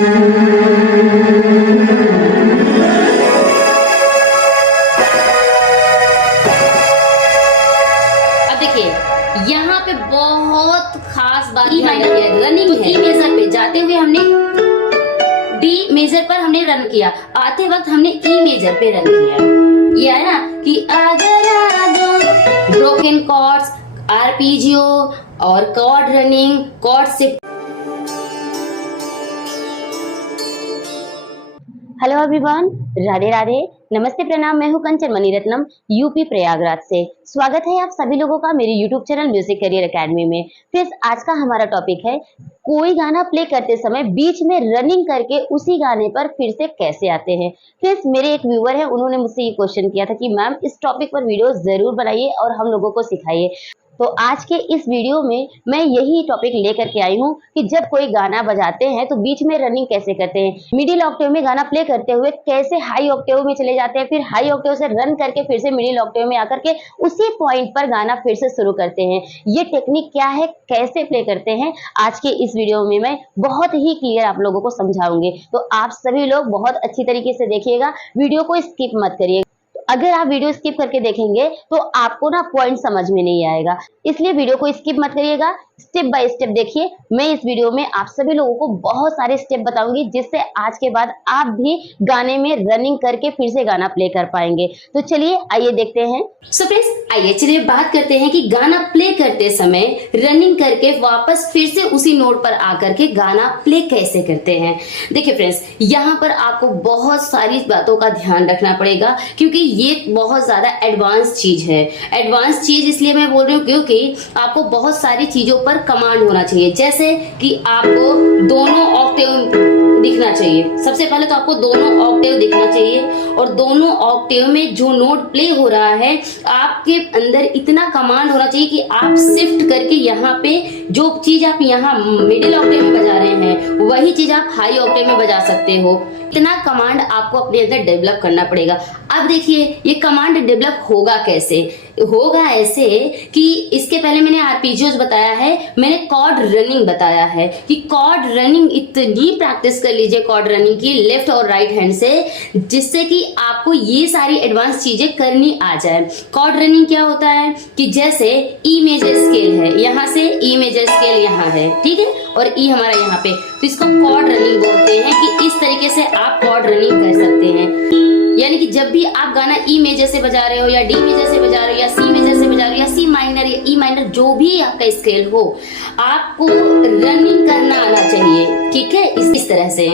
अब देखिए यहाँ पे बहुत खास बात रनिंग है। ई मेजर पे जाते हुए हमने डी मेजर पर हमने रन किया, आते वक्त हमने ई मेजर पे रन किया। ये है ना कि अगर ब्रोकन कॉर्ड्स, आरपीजियो और कॉर्ड रनिंग, कॉर्ड से। हेलो एवरीवन, राधे राधे, नमस्ते, प्रणाम। मैं हूं कंचन मणिरत्नम, यूपी प्रयागराज से। स्वागत है आप सभी लोगों का मेरे YouTube channel music career academy में। फ्रेंड्स, आज का हमारा टॉपिक है कोई गाना प्ले करते समय बीच में रनिंग करके उसी गाने पर फिर से कैसे आते हैं। फ्रेंड्स, मेरे एक व्यूअर है, उन्होंने मुझसे ये क्वेश्चन किया था कि मैम इस टॉपिक पर वीडियो जरूर बनाइए और हम लोगों को सिखाइए। तो आज के इस वीडियो में मैं यही टॉपिक लेकर के आई हूँ कि जब कोई गाना बजाते हैं तो बीच में रनिंग कैसे करते हैं, मिडिल ऑक्टेव में गाना प्ले करते हुए कैसे हाई ऑक्टेव में चले जाते हैं, फिर हाई ऑक्टेव से रन करके फिर से मिडिल ऑक्टेव में आकर के उसी पॉइंट पर गाना फिर से शुरू करते हैं। ये टेक्निक क्या है, कैसे प्ले करते हैं, आज के इस वीडियो में मैं बहुत ही क्लियर आप लोगों को समझाऊंगी। तो आप सभी लोग बहुत अच्छी तरीके से देखिएगा, वीडियो को स्किप मत करिएगा। अगर आप वीडियो स्किप करके देखेंगे तो आपको ना पॉइंट समझ में नहीं आएगा, इसलिए वीडियो को स्किप मत करिएगा, स्टेप बाय स्टेप देखिए। मैं इस वीडियो में आप सभी लोगों को बहुत सारे स्टेप बताऊंगी जिससे आज के बाद आप भी गाने में रनिंग करके फिर से गाना प्ले कर पाएंगे। तो चलिए आइए देखते हैं। सो फ्रेंड्स, आइए चलिए बात करते हैं कि गाना प्ले करते समय रनिंग करके वापस फिर से उसी नोट पर आकर के गाना प्ले कैसे करते हैं। देखिए फ्रेंड्स, यहाँ पर आपको बहुत सारी बातों का ध्यान रखना पड़ेगा क्योंकि ये बहुत ज्यादा एडवांस चीज है। एडवांस चीज इसलिए मैं बोल रही हूँ क्योंकि आपको बहुत सारी चीजों पर कमांड होना चाहिए, जैसे कि आपको दोनों ऑक्टेव दिखना चाहिए। सबसे पहले तो आपको दोनों ऑक्टेव दिखना चाहिए और दोनों ऑक्टेव में जो नोट प्ले हो रहा है आपके अंदर इतना कमांड होना चाहिए कि आप शिफ्ट करके यहाँ पे जो चीज आप यहाँ मिडिल ऑक्टेव में बजा रहे हैं वही चीज आप हाई ऑक्टेव में बजा सकते हो। इतना कमांड आपको अपने अंदर डेवलप करना पड़ेगा। अब देखिए ये कमांड डेवलप होगा कैसे, होगा ऐसे कि इसके पहले मैंने आरपीजियोस बताया है, मैंने कॉर्ड रनिंग बताया है कि कॉर्ड रनिंग इतनी प्रैक्टिस कर लीजिए कॉर्ड रनिंग की लेफ्ट और राइट हैंड से, जिससे कि आपको ये सारी एडवांस चीजें करनी आ जाए। कॉर्ड रनिंग क्या होता है कि जैसे ई मेजर स्केल है, यहाँ से ई मेजर स्केल यहाँ है, ठीक है, और ई हमारा यहाँ पे, तो इसको कॉर्ड रनिंग बोलते हैं कि इस तरीके से आप कॉर्ड रनिंग कर सकते हैं। यानी कि जब भी आप गाना ई मेजर से बजा रहे हो या डी मेजर से बजा रहे हो या सी मेजर से बजा रहे हो या सी माइनर या ई माइनर, जो भी आपका स्केल हो, आपको रनिंग करना आना चाहिए, ठीक है, इस तरह से।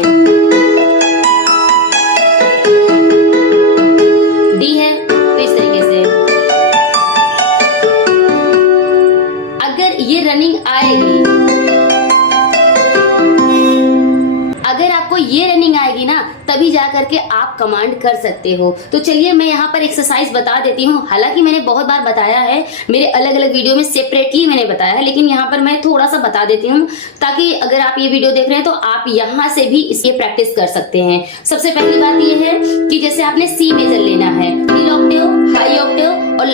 डी है तो इस तरीके से। अगर ये रनिंग आएगी, अगर आपको ये रनिंग आएगी ना तभी जाकर के आप कमांड कर सकते हो। तो चलिए मैं यहाँ पर एक्सरसाइज बता देती हूँ। हालांकि मैंने बहुत बार बताया है, मेरे अलग अलग वीडियो में सेपरेटली मैंने बताया है, लेकिन यहाँ पर मैं थोड़ा सा बता देती हूँ ताकि अगर आप ये वीडियो देख रहे हैं तो आप यहाँ से भी इसकी प्रैक्टिस कर सकते हैं। सबसे पहली बात ये है कि जैसे आपने सी मेजर लेना है, मिडिल ऑक्टेव, हाई ऑक्टेव और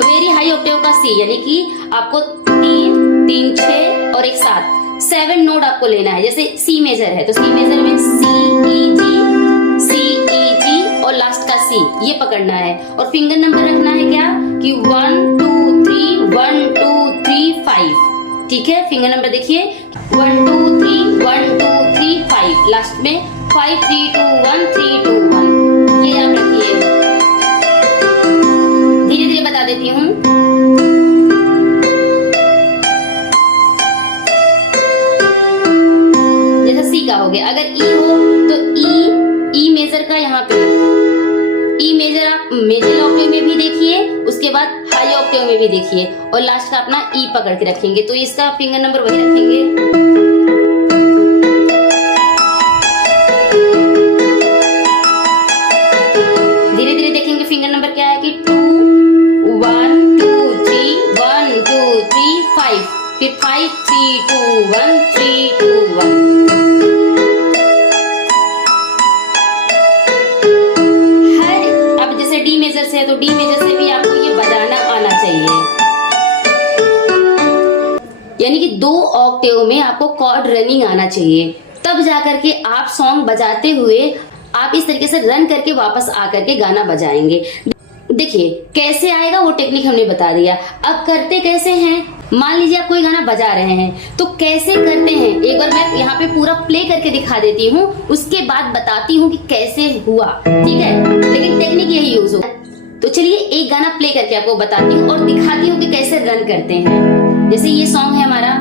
वेरी हाई ऑक्टेव का सी, यानी कि आपको 3, 3, 6 और एक 7, 7 नोट आपको लेना है। जैसे सी मेजर है तो सी मेजर में सी ई जी और लास्ट का सी, ये पकड़ना है और फिंगर नंबर रखना है क्या कि 1 2 3 1 2 3 5, ठीक है। फिंगर नंबर देखिए 1 2 3 1 2 3 5, लास्ट में 5 3 2 1 3 2 1, ये याद रखिए। धीरे धीरे बता देती हूँ। का हो गया, अगर ई हो तो ई मेजर का यहाँ पे ई मेजर आप मिडिल ऑक्टेव में भी देखिए, उसके बाद हाई ऑक्टेव में भी देखिए और लास्ट का अपना ई पकड़ के रखेंगे, तो इसका फिंगर नंबर वही रखेंगे। धीरे धीरे देखेंगे फिंगर नंबर क्या है कि 2 1 2 3 1 2 3 5, फिर 5 3 2 1 3 2 1। से तो डी मेजर से भी आपको ये बजाना आना चाहिए, यानी कि 2 ऑक्टेव में आपको कॉर्ड रनिंग आना चाहिए, तब जाकर के आप सॉन्ग बजाते हुए आप इस तरीके से रन करके वापस आकर के गाना बजाएंगे। देखिए कैसे आएगा वो टेक्निक हमने बता दिया। अब करते कैसे हैं, मान लीजिए आप कोई गाना बजा रहे हैं तो कैसे करते हैं, एक बार मैं यहाँ पे पूरा प्ले करके दिखा देती हूँ, उसके बाद बताती हूँ कि कैसे हुआ, ठीक है। लेकिन टेक्निक यही यूज होगा। तो चलिए एक गाना प्ले करके आपको बताती हूँ और दिखाती हूँ कि कैसे रन करते हैं। जैसे ये सॉन्ग है हमारा,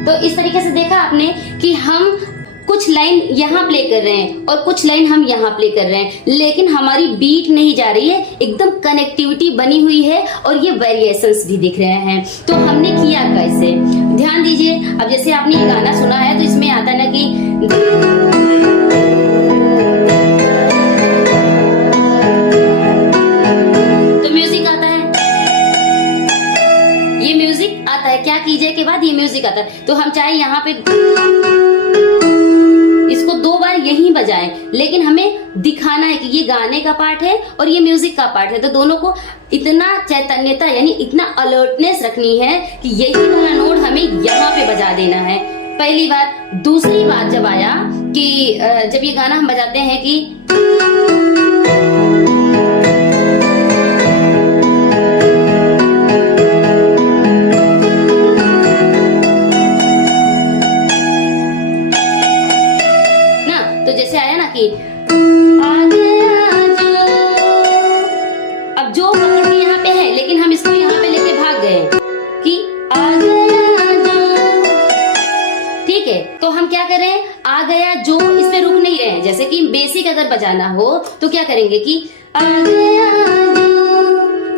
तो इस तरीके से देखा आपने कि हम कुछ लाइन यहाँ प्ले कर रहे हैं और कुछ लाइन हम यहाँ प्ले कर रहे हैं, लेकिन हमारी बीट नहीं जा रही है, एकदम कनेक्टिविटी बनी हुई है और ये वेरिएशंस भी दिख रहे हैं। तो हमने किया कैसे, ध्यान दीजिए। अब जैसे आपने ये गाना सुना है तो इसमें आता है ना कि क्या कीजिए के बाद ये म्यूजिक आता है, तो हम चाहे यहाँ पे इसको 2 बार यहीं बजाएं, लेकिन हमें दिखाना है कि ये गाने का पार्ट है और ये म्यूजिक का पार्ट है। तो दोनों को इतना चैतन्यता यानी इतना अलर्टनेस रखनी है कि यही वाला नोट हमें यहाँ पे बजा देना है, पहली बात। दूसरी बात जब आया कि जब ये गाना हम बजाते हैं कि अब जो पकड़ यहाँ पे है, लेकिन हम इसको यहाँ पे लेके भाग गए कि आ गया जो, ठीक है। तो हम क्या कर रहे हैं, आ गया जो, इस पे रुक नहीं रहे हैं। जैसे कि बेसिक अगर बजाना हो तो क्या करेंगे कि आ गया जो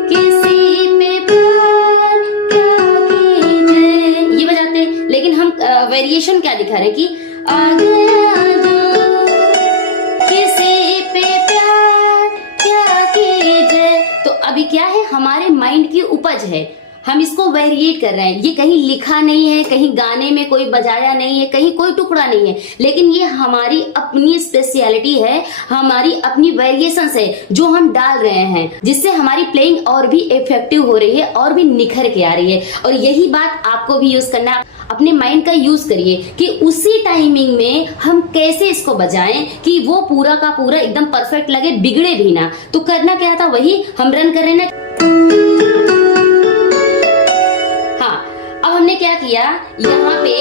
किसी पे प्यार क्या कीजिए, ये बजाते, लेकिन हम वेरिएशन क्या दिखा रहे हैं कि आ गया जो किसी पे प्यार क्या कीजिए। तो अभी क्या है, हमारे माइंड की उपज है, हम इसको वेरिएट कर रहे हैं। ये कहीं लिखा नहीं है, कहीं गाने में कोई बजाया नहीं है, कहीं कोई टुकड़ा नहीं है, लेकिन ये हमारी अपनी स्पेशलिटी है, हमारी अपनी वेरिएशंस है जो हम डाल रहे हैं, जिससे हमारी प्लेइंग और भी इफेक्टिव हो रही है और भी निखर के आ रही है। और यही बात आपको भी यूज करना है, अपने माइंड का यूज करिए कि उसी टाइमिंग में हम कैसे इसको बजाएं कि वो पूरा का पूरा एकदम परफेक्ट लगे, बिगड़े भी ना। तो करना क्या था, वही हम रन कर रहे हैं ना। अब हमने क्या किया, यहाँ पे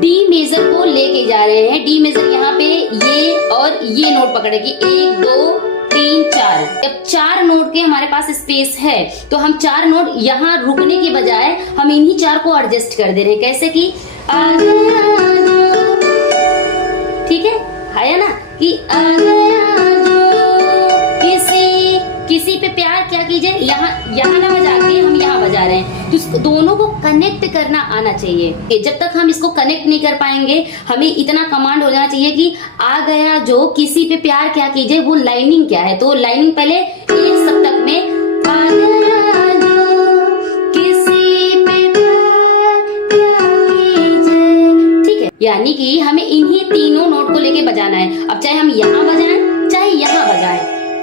डी मेजर को लेके जा रहे हैं। डी मेजर यहाँ पे ये और ये नोट पकड़ेगी, 1 2 3 4। जब 4 नोट के हमारे पास स्पेस है तो हम 4 नोट यहाँ रुकने के बजाय हम इन्हीं 4 को एडजस्ट कर दे रहे हैं। कैसे कि आ गया जो, ठीक है, आया ना कि आ गया जो किसी पे प्यार क्या कीजिए, यहाँ ना बजा के हम यहाँ बजा रहे हैं। तो इसको दोनों को कनेक्ट करना आना चाहिए। जब तक हम इसको कनेक्ट नहीं कर पाएंगे, हमें इतना कमांड हो जाना चाहिए कि आ गया जो किसी पे प्यार क्या कीजिए, वो लाइनिंग क्या है। तो लाइनिंग पहले 1 सप्तक में आ गया जो किसी पे प्यार क्या कीजिए, ठीक है। यानी कि हमें इन्हीं तीनों नोट को लेके बजाना है। अब चाहे हम यहाँ बजाएं चाहे यहाँ बजाएं,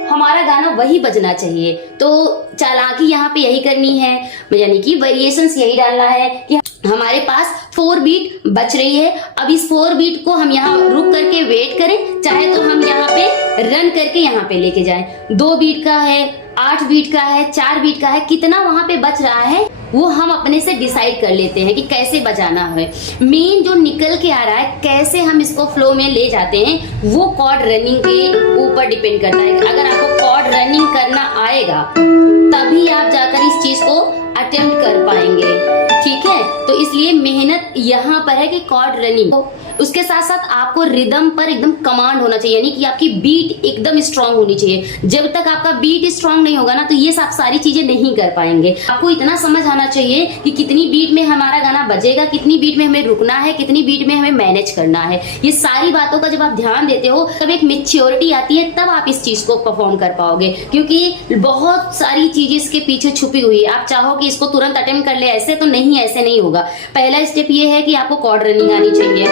हमारा गाना वही बजना चाहिए। तो चालाकी यहाँ पे यही करनी है, यानी कि वेरिएशंस यही डालना है कि हमारे पास 4 बीट बच रही है। अब इस 4 बीट को हम यहाँ रुक करके वेट करें, चाहे तो हम यहाँ पे रन करके यहाँ पे लेके जाएं। 2 बीट का है, 8 बीट का है, 4 बीट का है, कितना वहां पे बच रहा है वो हम अपने से डिसाइड कर लेते हैं कि कैसे बजाना है। मेन जो निकल के आ रहा है, कैसे हम इसको फ्लो में ले जाते हैं, वो कॉर्ड रनिंग के ऊपर डिपेंड करता है। अगर आपको कॉर्ड रनिंग करना आएगा तभी आप जाकर इस चीज को अटेम्प्ट कर पाएंगे, ठीक है। तो इसलिए मेहनत यहाँ पर है कि कॉर्ड रनिंग, उसके साथ साथ आपको रिदम पर एकदम कमांड होना चाहिए, यानी कि आपकी बीट एकदम स्ट्रांग होनी चाहिए। जब तक आपका बीट स्ट्रांग नहीं होगा ना, तो ये सब सारी चीजें नहीं कर पाएंगे। आपको इतना समझ आना चाहिए कि कितनी बीट में हमारा गाना बजेगा, कितनी बीट में हमें रुकना है, कितनी बीट में हमें मैनेज करना है। ये सारी बातों का जब आप ध्यान देते हो, तब एक मैच्योरिटी आती है, तब आप इस चीज को परफॉर्म कर पाओगे। क्योंकि बहुत सारी चीजें इसके पीछे छुपी हुई है। आप चाहो कि इसको तुरंत अटेम्प्ट कर ले, ऐसे तो नहीं, ऐसे नहीं होगा। पहला स्टेप ये है कि आपको कॉर्ड रनिंग आनी चाहिए।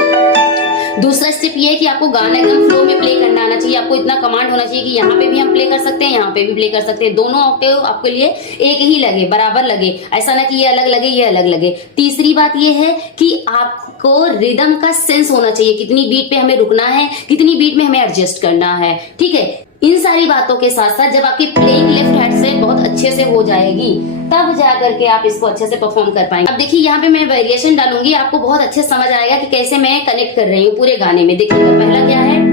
दूसरा स्टेप ये है कि आपको गाना एकदम फ्लो में प्ले करना आना चाहिए। आपको इतना कमांड होना चाहिए कि यहाँ पे भी हम प्ले कर सकते हैं, यहाँ पे भी प्ले कर सकते हैं। दोनों ऑक्टेव आपके लिए एक ही लगे, बराबर लगे, ऐसा ना कि ये अलग लगे ये अलग लगे। तीसरी बात ये है कि आपको रिदम का सेंस होना चाहिए, कितनी बीट पे हमें रुकना है, कितनी बीट में हमें एडजस्ट करना है, ठीक है। इन सारी बातों के साथ साथ जब आपकी प्लेइंग लेफ्ट हैंड से बहुत अच्छे से हो जाएगी, तब जाकर के आप इसको अच्छे से परफॉर्म कर पाएंगे। अब देखिए यहाँ पे मैं वेरिएशन डालूंगी, आपको बहुत अच्छे समझ आएगा कि कैसे मैं कनेक्ट कर रही हूँ पूरे गाने में। देखिएगा पहला क्या है,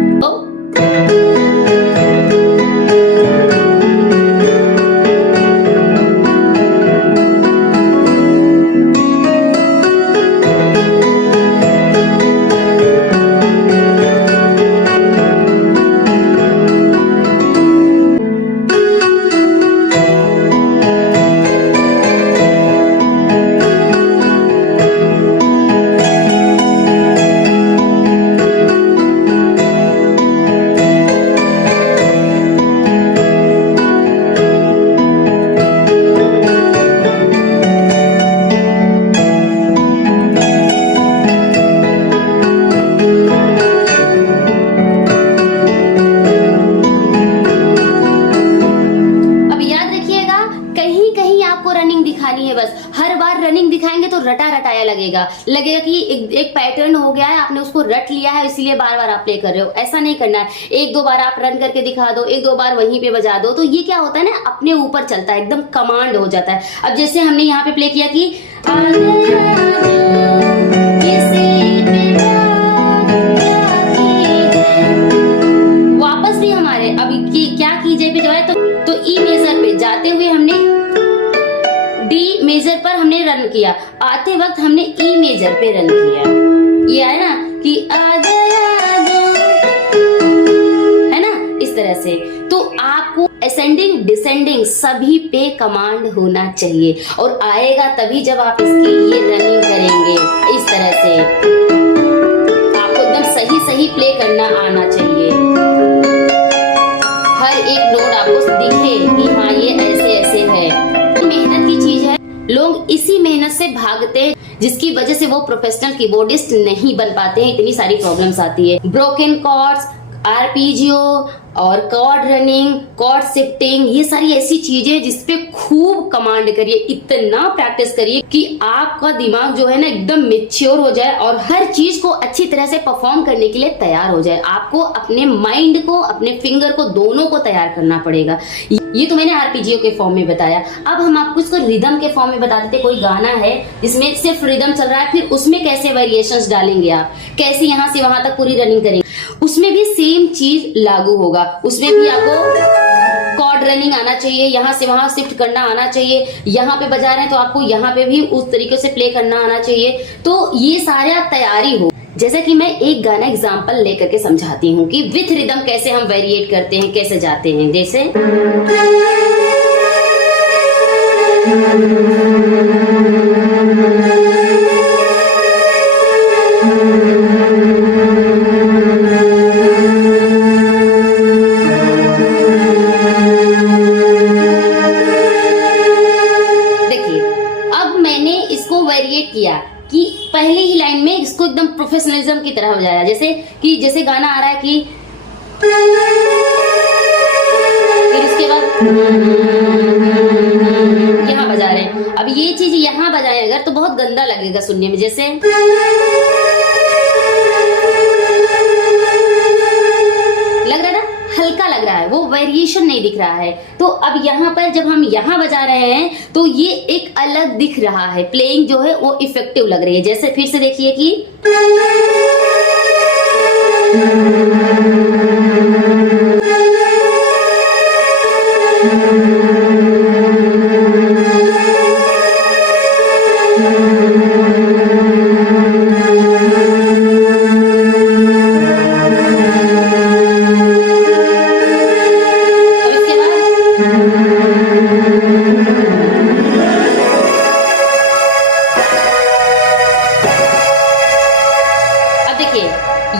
तो रटा रटाया लगेगा कि एक पैटर्न हो गया है, आपने उसको रट लिया है, इसलिए बार बार आप प्ले कर रहे हो। ऐसा नहीं करना है। 1-2 बार आप रन करके दिखा दो, 1-2 बार वहीं पे बजा दो, तो ये क्या होता है ना, अपने ऊपर चलता है, एकदम कमांड हो जाता है। अब जैसे हमने यहाँ पे प्ले किया कि वापस भी हमारे अब क्या कीजिए पे जो है, तो ई मेजर पे जाते हुए हमने डी मेजर पर हमने रन किया, आते वक्त हमने ई मेजर पे रन किया। ये है ना कि आ गया, है ना, इस तरह से। तो आपको असेंडिंग डिसेंडिंग सभी पे कमांड होना चाहिए, और आएगा तभी जब आप इसकी ये रनिंग करेंगे। इस तरह से आपको एकदम सही सही प्ले करना आना चाहिए। हर एक नोट आपको दिखे कि हाँ ये ऐसे ऐसे है। मेहनत की चीज है, लोग इसी मेहनत से भागते हैं, जिसकी वजह से वो प्रोफेशनल कीबोर्डिस्ट नहीं बन पाते हैं। इतनी सारी प्रॉब्लम्स आती है, ब्रोकन कॉर्ड्स, आरपीजियो और कॉर्ड रनिंग, कॉर्ड शिफ्टिंग, ये सारी ऐसी चीजें जिसपे खूब कमांड करिए, इतना प्रैक्टिस करिए कि आपका दिमाग जो है ना एकदम मैच्योर हो जाए और हर चीज को अच्छी तरह से परफॉर्म करने के लिए तैयार हो जाए। आपको अपने माइंड को, अपने फिंगर को, दोनों को तैयार करना पड़ेगा। ये तो मैंने आरपीजियो के फॉर्म में बताया। अब हम आपको इसको रिदम के फॉर्म में बता देते। कोई गाना है जिसमें सिर्फ रिदम चल रहा है, फिर उसमें कैसे वेरिएशंस डालेंगे आप, कैसे यहाँ से वहां तक पूरी रनिंग करेंगे, उसमें भी सेम चीज लागू होगा। उसमें भी आपको कॉर्ड रनिंग आना चाहिए, यहाँ से वहां शिफ्ट करना आना चाहिए। यहाँ पे बजा रहे हैं तो आपको यहाँ पे भी उस तरीके से प्ले करना आना चाहिए। तो ये सारा तैयारी हो। जैसे कि मैं एक गाना एग्जांपल लेकर के समझाती हूँ कि विथ रिदम कैसे हम वेरिएट करते हैं, कैसे जाते हैं। जैसे किया कि पहले ही लाइन में इसको एकदम प्रोफेशनलिज्म की तरह बजाया। जैसे गाना आ रहा है कि फिर उसके बाद लगेगा सुनने में। जैसे लग रहा है ना, हल्का लग रहा है, वो वेरिएशन नहीं दिख रहा है। तो अब यहाँ पर जब हम यहाँ बजा रहे हैं तो ये एक अलग दिख रहा है, प्लेइंग जो है वो इफेक्टिव लग रही है। जैसे फिर से देखिए कि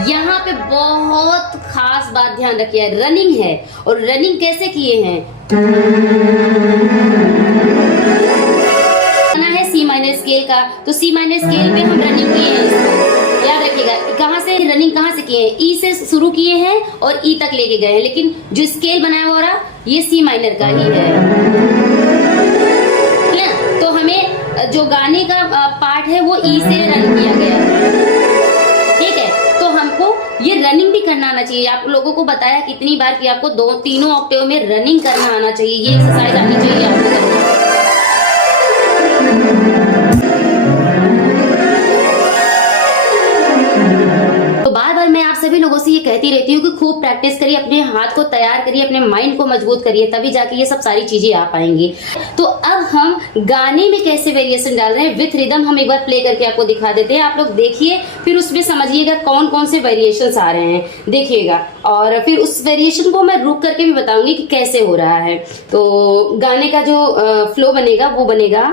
यहाँ पे बहुत खास बात ध्यान रखिए, रनिंग है। और रनिंग कैसे किए हैं, है सी माइनर स्केल का, तो सी माइनर स्केल पे हम रनिंग किए हैं। इसको याद रखिएगा, कहाँ से रनिंग कहाँ से किए हैं, ई से शुरू किए हैं और ई तक लेके गए हैं, लेकिन जो स्केल बनाया हुआ रहा ये सी माइनर का ही है। तो हमें जो गाने का पार्ट है वो ई से रन किया गया, ठीक है। तो हमको ये रनिंग भी करना आना चाहिए। आप लोगों को बताया कितनी बार कि आपको 2-3 ऑक्टेव में रनिंग करना आना चाहिए, ये एक्सरसाइज आनी चाहिए आपको करना। तो बार बार मैं आप सभी लोगों से ये कहती रहती हूँ कि खूब प्रैक्टिस करिए, अपने हाथ को तैयार करिए, अपने माइंड को मजबूत करिए, तभी जाके ये सब सारी चीजें आ पाएंगी। तो अब हम गाने में कैसे वेरिएशन डाल रहे हैं विथ रिदम, हम एक बार प्ले करके आपको दिखा देते हैं। आप लोग देखिए, फिर उसमें समझिएगा कौन कौन से वेरिएशंस आ रहे हैं, देखिएगा। और फिर उस वेरिएशन को मैं रुक करके भी बताऊंगी कि कैसे हो रहा है। तो गाने का जो फ्लो बनेगा वो बनेगा,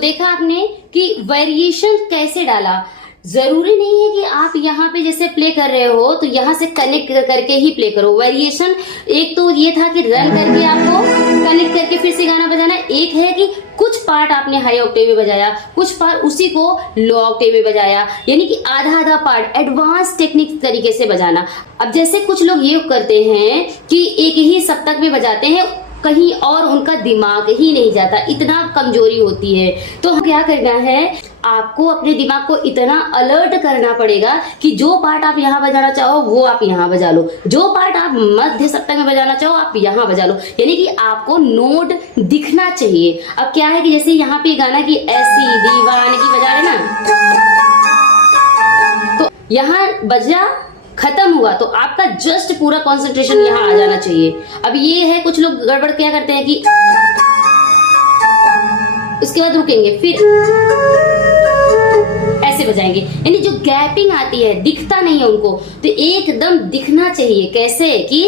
देखा आपने कि वेरिएशन कैसे डाला। जरूरी नहीं है कि आप यहाँ पे जैसे प्ले कर रहे हो तो यहाँ से कनेक्ट करके ही प्ले करो। वेरिएशन एक तो ये था कि रन करके आपको कनेक्ट करके फिर से गाना बजाना, एक है कि कुछ पार्ट आपने हाई ऑक्टेव में बजाया, कुछ पार्ट उसी को लो ऑक्टेव में बजाया, यानी कि आधा आधा पार्ट एडवांस टेक्निक तरीके से बजाना। अब जैसे कुछ लोग ये करते हैं कि एक ही सप्तक में बजाते हैं, कहीं और उनका दिमाग ही नहीं जाता, इतना कमजोरी होती है। तो क्या करना है, आपको अपने दिमाग को इतना अलर्ट करना पड़ेगा कि जो पार्ट आप यहाँ बजाना चाहो वो आप यहाँ बजा लो, जो पार्ट आप मध्य सप्तक में बजाना चाहो आप यहाँ बजा लो, यानी कि आपको नोट दिखना चाहिए। अब क्या है कि जैसे यहाँ पे गाना की ऐसी दीवानगी बजा रहे ना, तो यहाँ बजा खत्म हुआ तो आपका जस्ट पूरा कंसंट्रेशन यहाँ आ जाना चाहिए। अब ये है कुछ लोग गड़बड़ क्या करते हैं कि उसके बाद रुकेंगे फिर ऐसे बजाएंगे, यानी जो गैपिंग आती है दिखता नहीं है उनको, तो एकदम दिखना चाहिए। कैसे कि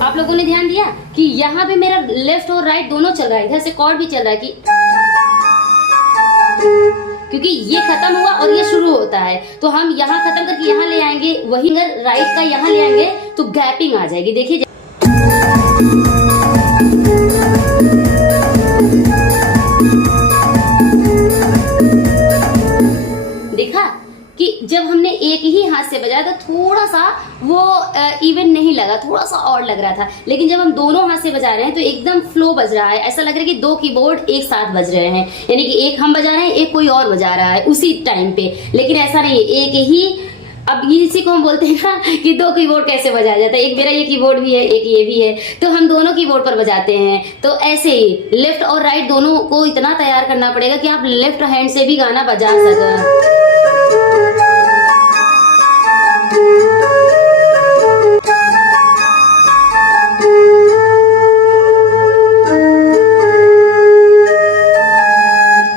आप लोगों ने ध्यान दिया कि यहाँ पे मेरा लेफ्ट और राइट दोनों चल रहा है, इधर से कॉर्ड भी चल रहा है कि क्योंकि ये खत्म हुआ और ये शुरू होता है, तो हम यहाँ खत्म करके यहाँ ले आएंगे, वही अगर राइट का यहाँ ले आएंगे तो गैपिंग आ जाएगी। देखिए देखा कि जब हमने एक ही हाथ से बजाया तो थोड़ा सा वो इवन नहीं लगा, थोड़ा सा और लग रहा था, लेकिन जब हम दोनों हाथ से बजा रहे हैं तो एकदम फ्लो बज रहा है। ऐसा लग रहा है कि दो कीबोर्ड एक साथ बज रहे हैं, यानी कि एक हम बजा रहे हैं, एक कोई और बजा रहा है उसी टाइम पे, लेकिन ऐसा नहीं है। एक ही अब ये इसी को हम बोलते हैं ना कि दो कीबोर्ड कैसे बजाया जाता है, एक मेरा ये कीबोर्ड भी है, एक ये भी है, तो हम दोनों कीबोर्ड पर बजाते हैं। तो ऐसे ही लेफ्ट और राइट दोनों को इतना तैयार करना पड़ेगा कि आप लेफ्ट हैंड से भी गाना बजा सकें।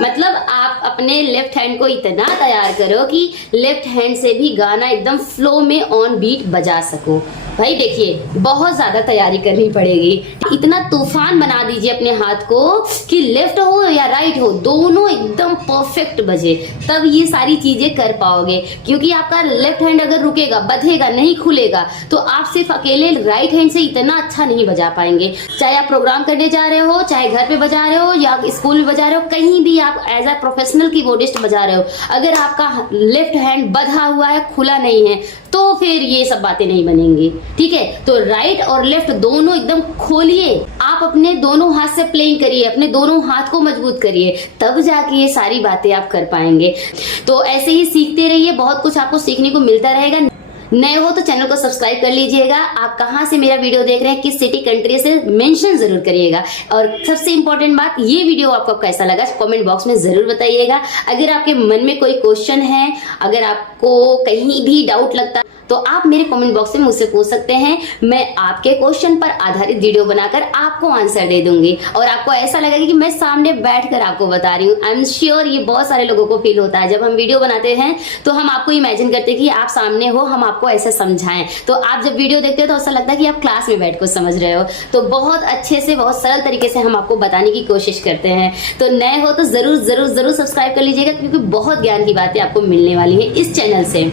मतलब आप अपने लेफ्ट हैंड को इतना तैयार करो कि लेफ्ट हैंड से भी गाना एकदम फ्लो में ऑन बीट बजा सको। भाई देखिए बहुत ज्यादा तैयारी करनी पड़ेगी, इतना तूफान बना दीजिए अपने हाथ को कि लेफ्ट हो या राइट हो दोनों एकदम परफेक्ट बजे, तब ये सारी चीजें कर पाओगे। क्योंकि आपका लेफ्ट हैंड अगर रुकेगा, बधेगा नहीं, खुलेगा, तो आप सिर्फ अकेले राइट हैंड से इतना अच्छा नहीं बजा पाएंगे। चाहे आप प्रोग्राम करने जा रहे हो, चाहे घर पे बजा रहे हो या स्कूल में बजा रहे हो, कहीं भी आप एज अ प्रोफेशनल कीबोर्डिस्ट बजा रहे हो, अगर आपका लेफ्ट हैंड बधा हुआ है, खुला नहीं है, तो फिर ये सब बातें नहीं बनेंगी। ठीक है, तो राइट और लेफ्ट दोनों एकदम खोलिए, आप अपने दोनों हाथ से प्लेइंग करिए, अपने दोनों हाथ को मजबूत करिए, तब जाके ये सारी बातें आप कर पाएंगे। तो ऐसे ही सीखते रहिए, बहुत कुछ आपको सीखने को मिलता रहेगा। नए हो तो चैनल को सब्सक्राइब कर लीजिएगा। आप कहाँ से मेरा वीडियो देख रहे हैं, किस सिटी कंट्री से, मेंशन जरूर करिएगा। और सबसे इंपॉर्टेंट बात, ये वीडियो आपको कैसा लगा कमेंट बॉक्स में जरूर बताइएगा। अगर आपके मन में कोई क्वेश्चन है, अगर आपको कहीं भी डाउट लगता है, तो आप मेरे कमेंट बॉक्स में मुझसे पूछ सकते हैं। मैं आपके क्वेश्चन पर आधारित वीडियो बनाकर आपको आंसर दे दूंगी और आपको ऐसा लगेगा कि मैं सामने बैठकर आपको बता रही हूँ। आई एम श्योर ये बहुत सारे लोगों को फील होता है, जब हम वीडियो बनाते हैं तो हम आपको इमेजिन करते हैं कि आप सामने हो, हम आपको ऐसे समझाएं। तो आप जब वीडियो देखते हो तो ऐसा लगता है कि आप क्लास में बैठ कर समझ रहे हो। तो बहुत अच्छे से, बहुत सरल तरीके से हम आपको बताने की कोशिश करते हैं। तो नए हो तो जरूर जरूर जरूर सब्सक्राइब कर लीजिएगा, क्योंकि बहुत ज्ञान की बातें आपको मिलने वाली है इस चैनल से।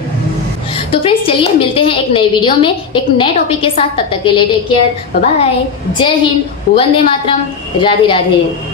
तो फ्रेंड्स चलिए मिलते हैं एक नए वीडियो में एक नए टॉपिक के साथ। तब तक के लिए टेक केयर, बाय बाय, जय हिंद, वंदे मातरम, राधे राधे।